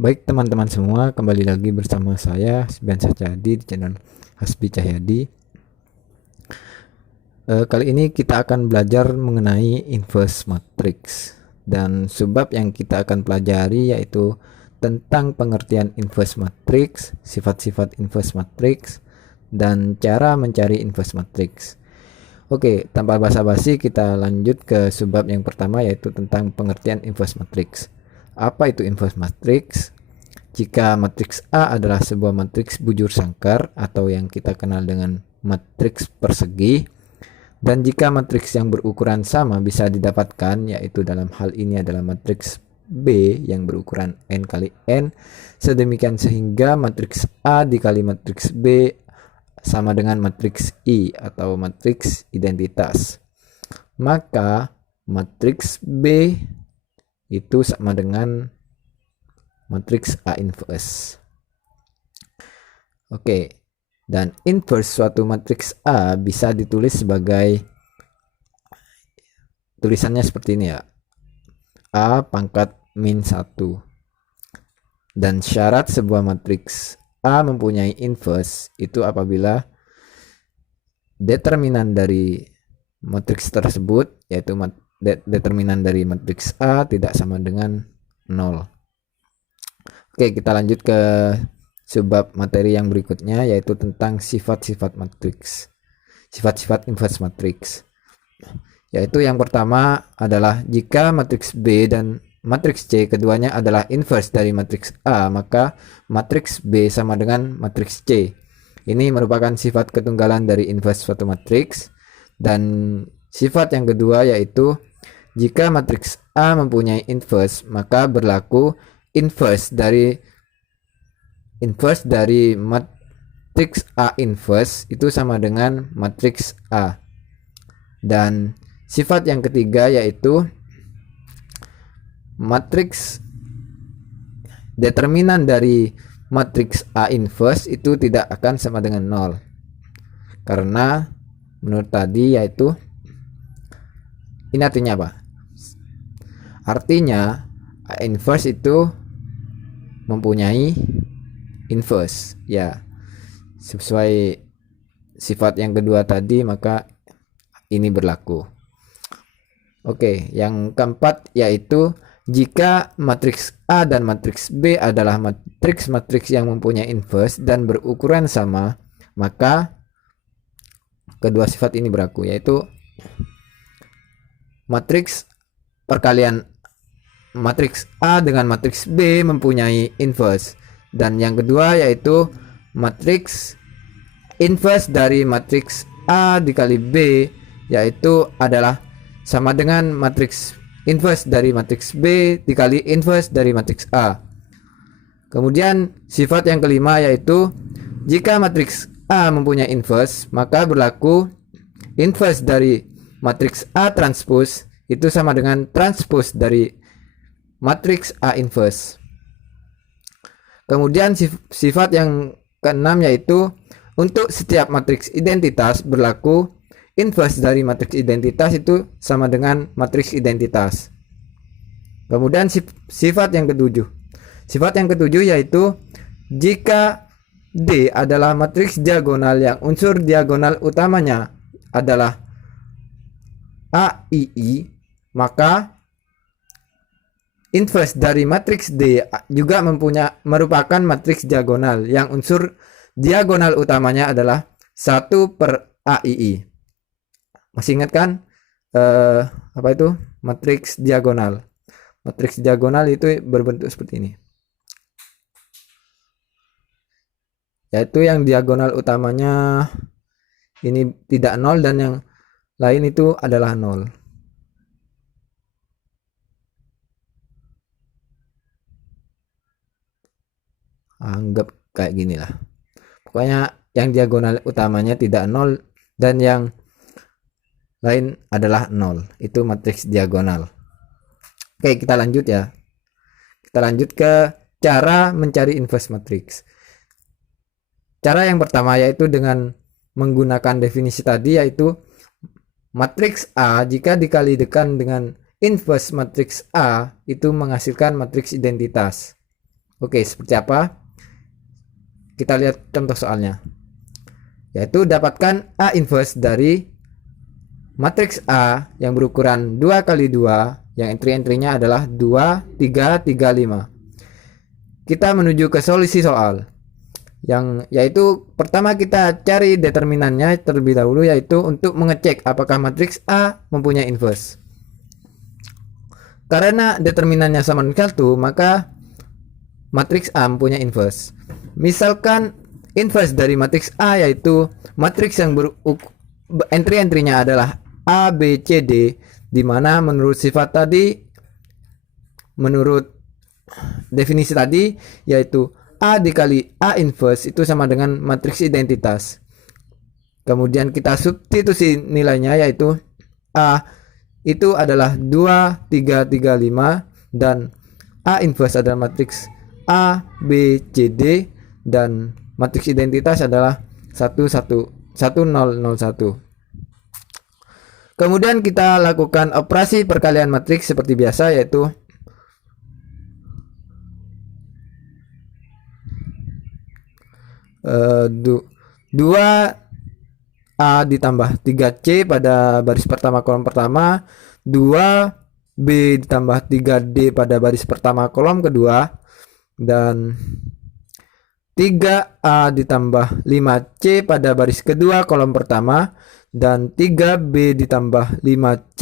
Baik teman-teman semua, kembali lagi bersama saya Sbian Satyadi di channel Hasbi Cahyadi. Kali ini kita akan belajar mengenai inverse matrix, dan subbab yang kita akan pelajari yaitu tentang pengertian inverse matrix, sifat-sifat inverse matrix, dan cara mencari inverse matrix. Oke, tanpa basa-basi kita lanjut ke subbab yang pertama, yaitu tentang pengertian inverse matrix. Apa itu inverse matrix? Jika matriks A adalah sebuah matriks bujur sangkar atau yang kita kenal dengan matriks persegi, dan jika matriks yang berukuran sama bisa didapatkan, yaitu dalam hal ini adalah matriks B yang berukuran n kali n, sedemikian sehingga matriks A dikali matriks B sama dengan matriks I atau matriks identitas, maka matriks B itu sama dengan matriks A inverse. Oke, dan inverse suatu matriks A bisa ditulis sebagai, tulisannya seperti ini ya, A pangkat min 1. Dan syarat sebuah matriks A mempunyai inverse itu apabila determinan dari matriks tersebut, yaitu determinan dari matriks A tidak sama dengan 0. Oke, kita lanjut ke subbab materi yang berikutnya, yaitu tentang sifat-sifat matriks, sifat-sifat inverse matrix. Yaitu yang pertama adalah jika matriks B dan matriks C keduanya adalah inverse dari matriks A, maka matriks B sama dengan matriks C. Ini merupakan sifat ketunggalan dari inverse suatu matriks. Dan sifat yang kedua yaitu jika matriks A mempunyai inverse, maka berlaku inverse dari matriks A inverse itu sama dengan matriks A. Dan sifat yang ketiga yaitu matriks determinan dari matriks A inverse itu tidak akan sama dengan 0. Karena menurut tadi yaitu ini artinya apa? Artinya A inverse itu mempunyai inverse, ya, sesuai sifat yang kedua tadi, maka ini berlaku. Oke, yang keempat yaitu jika matriks A dan matriks B adalah matriks-matriks yang mempunyai inverse dan berukuran sama, maka kedua sifat ini berlaku, yaitu matriks perkalian matriks A dengan matriks B mempunyai inverse. Dan yang kedua yaitu matriks inverse dari matriks A dikali B yaitu adalah sama dengan matriks inverse dari matriks B dikali inverse dari matriks A. Kemudian sifat yang kelima yaitu jika matriks A mempunyai inverse, maka berlaku inverse dari matriks A transpose itu sama dengan transpose dari matriks A inverse. Kemudian sifat yang keenam yaitu untuk setiap matriks identitas berlaku inverse dari matriks identitas itu sama dengan matriks identitas. Kemudian sifat yang ketujuh. Sifat yang ketujuh yaitu jika D adalah matriks diagonal yang unsur diagonal utamanya adalah AII, maka inverse dari matriks D juga merupakan matriks diagonal yang unsur diagonal utamanya adalah 1 per AII. Masih ingat kan apa itu matriks diagonal? Matriks diagonal itu berbentuk seperti ini, yaitu yang diagonal utamanya ini tidak 0 dan yang lain itu adalah 0. Anggap kayak gini lah. Pokoknya yang diagonal utamanya tidak 0 dan yang lain adalah 0. Itu matriks diagonal. Oke, kita lanjut ya. Kita lanjut ke cara mencari inverse matrix. Cara yang pertama yaitu dengan menggunakan definisi tadi, yaitu matriks A jika dikalikan dengan inverse matriks A itu menghasilkan matriks identitas. Oke, seperti apa? Kita lihat contoh soalnya. Yaitu dapatkan A inverse dari matriks A yang berukuran 2 kali 2, yang entry-entrynya adalah 2, 3, 3, 5. Kita menuju ke solusi soal. Yaitu pertama kita cari determinannya terlebih dahulu, yaitu untuk mengecek apakah matriks A mempunyai inverse. Karena determinannya sama dengan 1, maka matriks A mempunyai inverse. Misalkan inverse dari matriks A yaitu matriks yang entry-entrynya adalah A, B, C, D, di mana menurut sifat tadi, menurut definisi tadi, yaitu A dikali A inverse itu sama dengan matriks identitas. Kemudian kita substitusi nilainya, yaitu A itu adalah 2, 3, 3, 5, dan A inverse adalah matriks A, B, C, D, dan matriks identitas adalah 1, 1, 1, 0, 0, 1. Kemudian kita lakukan operasi perkalian matriks seperti biasa, yaitu dua A ditambah 3C pada baris pertama kolom pertama, 2B ditambah 3D pada baris pertama kolom kedua, dan 3A ditambah 5C pada baris kedua kolom pertama, dan 3B ditambah 5D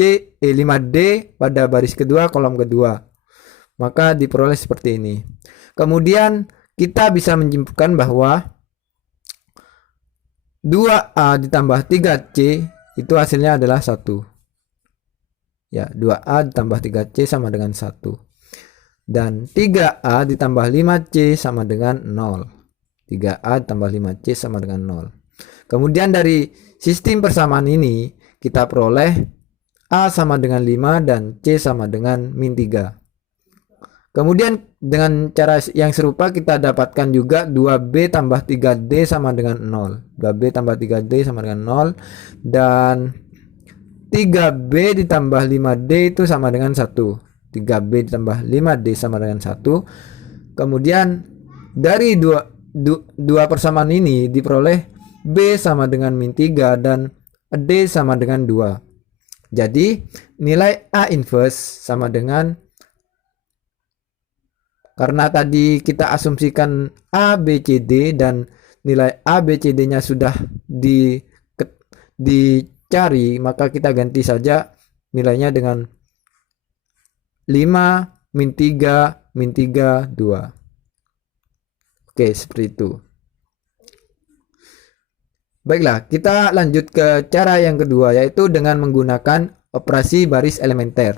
pada baris kedua kolom kedua. Maka diperoleh seperti ini. Kemudian kita bisa menyimpulkan bahwa 2A ditambah 3C itu hasilnya adalah 1. Ya, 2A ditambah 3C sama dengan 1. Dan 3A ditambah 5C sama dengan 0. 3A ditambah 5C sama dengan 0. Kemudian dari sistem persamaan ini kita peroleh A sama dengan 5 dan C sama dengan min 3. Kemudian dengan cara yang serupa kita dapatkan juga 2B tambah 3D sama dengan 0. 2B tambah 3D sama dengan 0. Dan 3B ditambah 5D itu sama dengan 1. 3B ditambah 5D sama dengan 1. Kemudian dari dua persamaan ini diperoleh B sama dengan min 3 dan D sama dengan 2. Jadi nilai A inverse sama dengan, karena tadi kita asumsikan A, B, C, D dan nilai A, B, C, D nya sudah dicari, maka kita ganti saja nilainya dengan 5, min 3, min 3, 2. Oke, seperti itu. Baiklah, kita lanjut ke cara yang kedua, yaitu dengan menggunakan operasi baris elementer.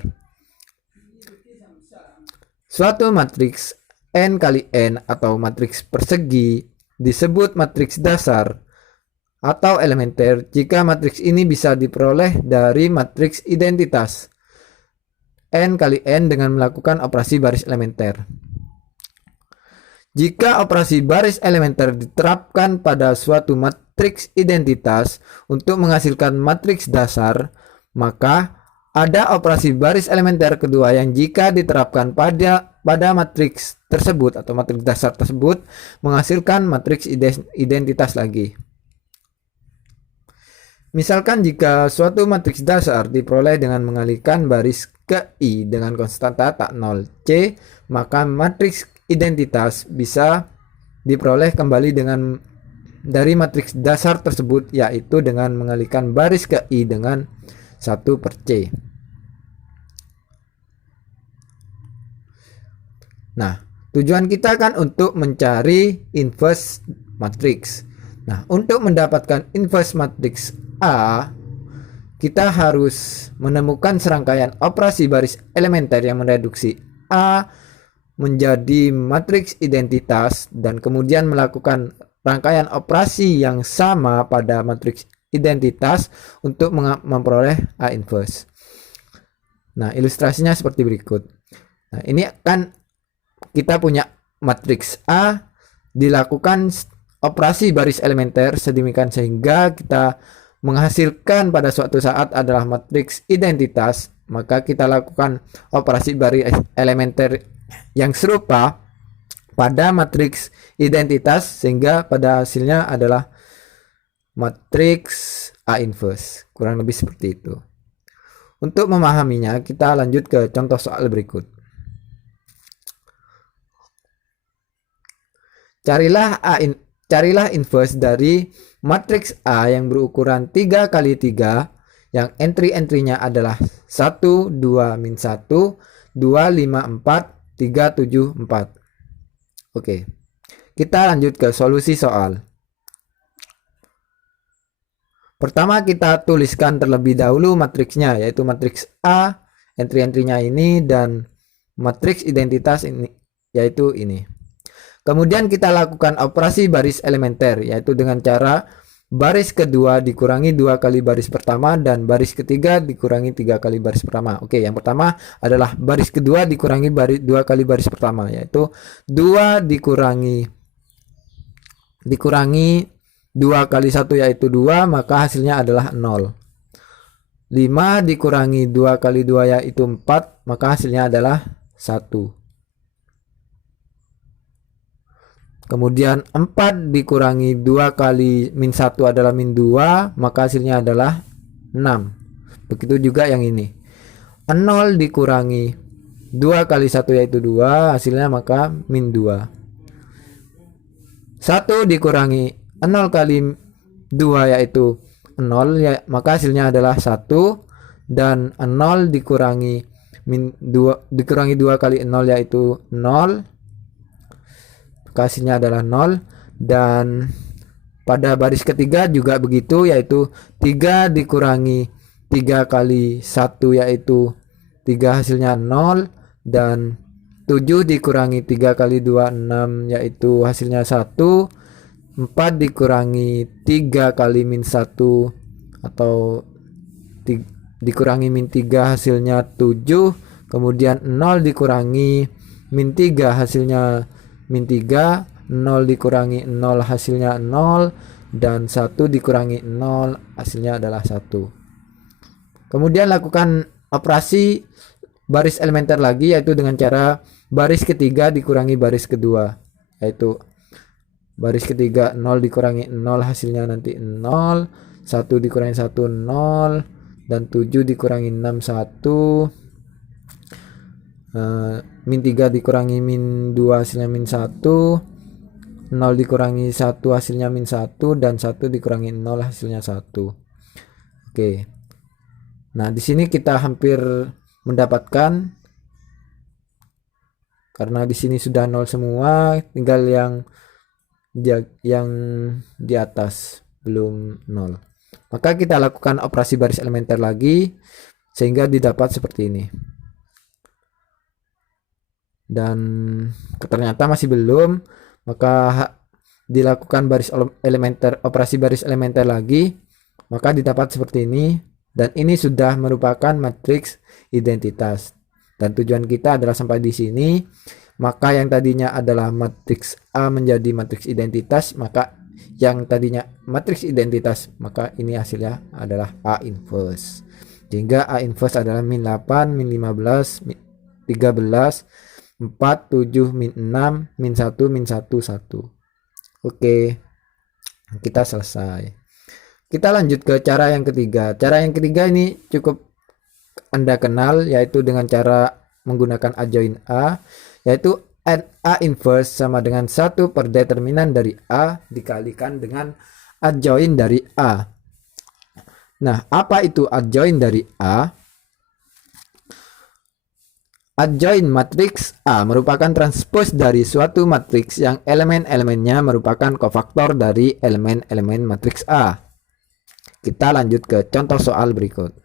Suatu matriks N kali N atau matriks persegi disebut matriks dasar atau elementer jika matriks ini bisa diperoleh dari matriks identitas N kali N dengan melakukan operasi baris elementer. Jika operasi baris elementer diterapkan pada suatu matriks identitas untuk menghasilkan matriks dasar, maka ada operasi baris elementer kedua yang jika diterapkan pada matriks tersebut atau matriks dasar tersebut menghasilkan matriks identitas lagi. Misalkan jika suatu matriks dasar diperoleh dengan mengalihkan baris ke I dengan konstanta tak 0 C, maka matriks identitas bisa diperoleh kembali dari matriks dasar tersebut, yaitu dengan mengalihkan baris ke I dengan 1/C. Nah, tujuan kita kan untuk mencari inverse matriks. Nah, untuk mendapatkan inverse matriks A, kita harus menemukan serangkaian operasi baris elementer yang mereduksi A menjadi matriks identitas dan kemudian melakukan rangkaian operasi yang sama pada matriks identitas untuk memperoleh A inverse. Nah, ilustrasinya seperti berikut. Nah, ini kan kita punya matriks A, dilakukan operasi baris elementer sedemikian sehingga kita menghasilkan pada suatu saat adalah matriks identitas, maka kita lakukan operasi baris elementer yang serupa pada matriks identitas, sehingga pada hasilnya adalah matriks A inverse. Kurang lebih seperti itu. Untuk memahaminya, kita lanjut ke contoh soal berikut. Carilah inverse dari matriks A yang berukuran 3 kali 3 yang entry-entrynya adalah 1, 2, min 1, 2, 5, 4, 3, 7, 4. Oke, kita lanjut ke solusi soal. Pertama kita tuliskan terlebih dahulu matriksnya, yaitu matriks A, entry-entrynya ini, dan matriks identitas ini, yaitu ini. Kemudian kita lakukan operasi baris elementer, yaitu dengan cara baris kedua dikurangi 2 kali baris pertama dan baris ketiga dikurangi 3 kali baris pertama. Oke, yang pertama adalah baris kedua dikurangi 2 kali baris pertama, yaitu 2 dikurangi 2 kali 1 yaitu 2, maka hasilnya adalah 0. 5 dikurangi 2 kali 2 yaitu 4, maka hasilnya adalah 1. Kemudian 4 dikurangi 2 kali min 1 adalah min 2, maka hasilnya adalah 6. Begitu juga yang ini. 0 dikurangi 2 kali 1 yaitu 2, hasilnya maka min 2. 1 dikurangi 0 kali 2 yaitu 0, ya, maka hasilnya adalah 1. Dan 0 dikurangi min 2 dikurangi 2 kali 0 yaitu 0, hasilnya adalah 0. Dan pada baris ketiga juga begitu, yaitu 3 dikurangi 3 kali 1 yaitu 3, hasilnya 0. Dan 7 dikurangi 3 kali 2 6 yaitu hasilnya 1. 4 dikurangi 3 kali min 1 atau dikurangi min 3 hasilnya 7. Kemudian 0 dikurangi min 3 hasilnya min 3, 0 dikurangi 0 hasilnya 0, dan 1 dikurangi 0 hasilnya adalah 1. Kemudian lakukan operasi baris elementer lagi, yaitu dengan cara baris ketiga dikurangi baris kedua, yaitu baris ketiga 0 dikurangi 0 hasilnya nanti 0, 1 dikurangi 1 0, dan 7 dikurangi 6 1. Min 3 dikurangi min 2 hasilnya min 1, 0 dikurangi 1 hasilnya min 1, dan 1 dikurangi 0 hasilnya 1. Oke. Nah, di sini kita hampir mendapatkan, karena di sini sudah 0 semua, tinggal yang di atas belum 0. Maka kita lakukan operasi baris elementer lagi sehingga didapat seperti ini. Dan ternyata masih belum, maka dilakukan operasi baris elementer lagi, maka didapat seperti ini. Dan ini sudah merupakan matriks identitas. Dan tujuan kita adalah sampai di sini. Maka yang tadinya adalah matriks A menjadi matriks identitas, maka yang tadinya matriks identitas, maka ini hasilnya adalah A inverse. Sehingga A inverse adalah min 8, min 15, min 13, 4, 7, min 6, min 1, min 1, 1. Oke, kita selesai. Kita lanjut ke cara yang ketiga. Cara yang ketiga ini cukup Anda kenal, yaitu dengan cara menggunakan adjoin A, yaitu A inverse sama dengan 1 per determinan dari A dikalikan dengan adjoin dari A. Nah, apa itu adjoin dari A? Adjoin matriks A merupakan transpose dari suatu matriks yang elemen-elemennya merupakan kofaktor dari elemen-elemen matriks A. Kita lanjut ke contoh soal berikut.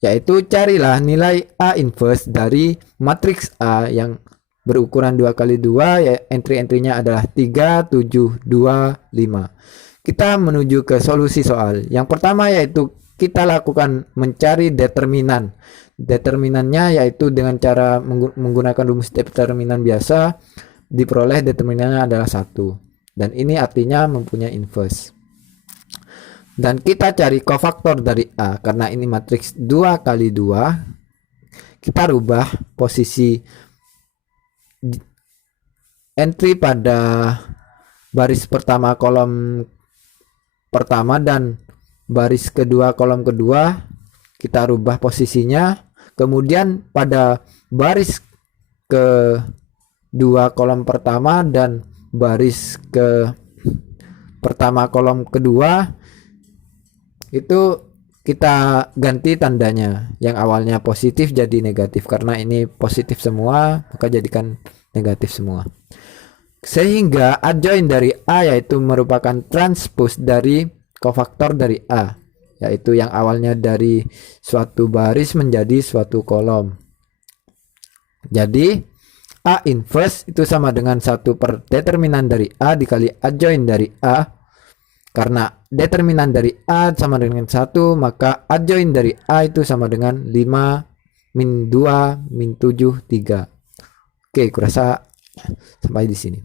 Yaitu carilah nilai A inverse dari matriks A yang berukuran 2 kali 2, ya entry-entrynya adalah 3, 7, 2, 5. Kita menuju ke solusi soal. Yang pertama yaitu kita lakukan mencari determinan. Determinannya yaitu dengan cara menggunakan rumus determinan biasa, diperoleh determinannya adalah 1. Dan ini artinya mempunyai inverse. Dan kita cari kofaktor dari A, karena ini matriks 2 kali 2. kita rubah posisi entry pada baris pertama kolom pertama dan baris kedua kolom kedua, kita rubah posisinya. Kemudian pada baris kedua kolom pertama dan baris ke pertama kolom kedua itu kita ganti tandanya, yang awalnya positif jadi negatif. Karena ini positif semua, maka jadikan negatif semua. Sehingga adjoint dari A yaitu merupakan transpose dari kofaktor dari A, yaitu yang awalnya dari suatu baris menjadi suatu kolom. Jadi A inverse itu sama dengan 1 per determinan dari A dikali adjoint dari A. Karena determinan dari A sama dengan 1, maka adjoint dari A itu sama dengan 5 min 2 min 7 3. Oke, kurasa sampai di sini.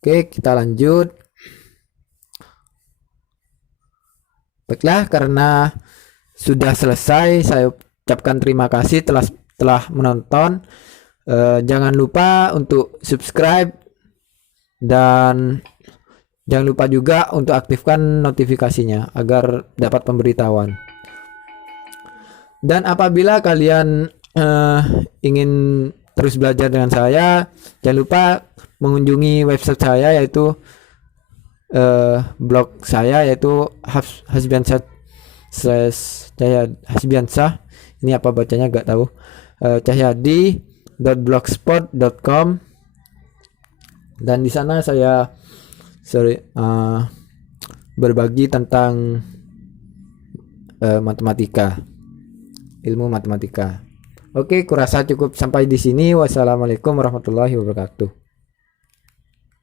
Oke, kita lanjut. Baiklah, karena sudah selesai, saya ucapkan terima kasih telah menonton. Jangan lupa untuk subscribe dan jangan lupa juga untuk aktifkan notifikasinya agar dapat pemberitahuan. Dan apabila kalian ingin terus belajar dengan saya, jangan lupa mengunjungi website saya, yaitu blog saya, yaitu Hasbiansah. Ini apa bacanya gak tahu. cahyadi.blogspot.com. Dan di sana saya berbagi tentang matematika, ilmu matematika. Oke, kurasa cukup sampai di sini. Wassalamualaikum warahmatullahi wabarakatuh.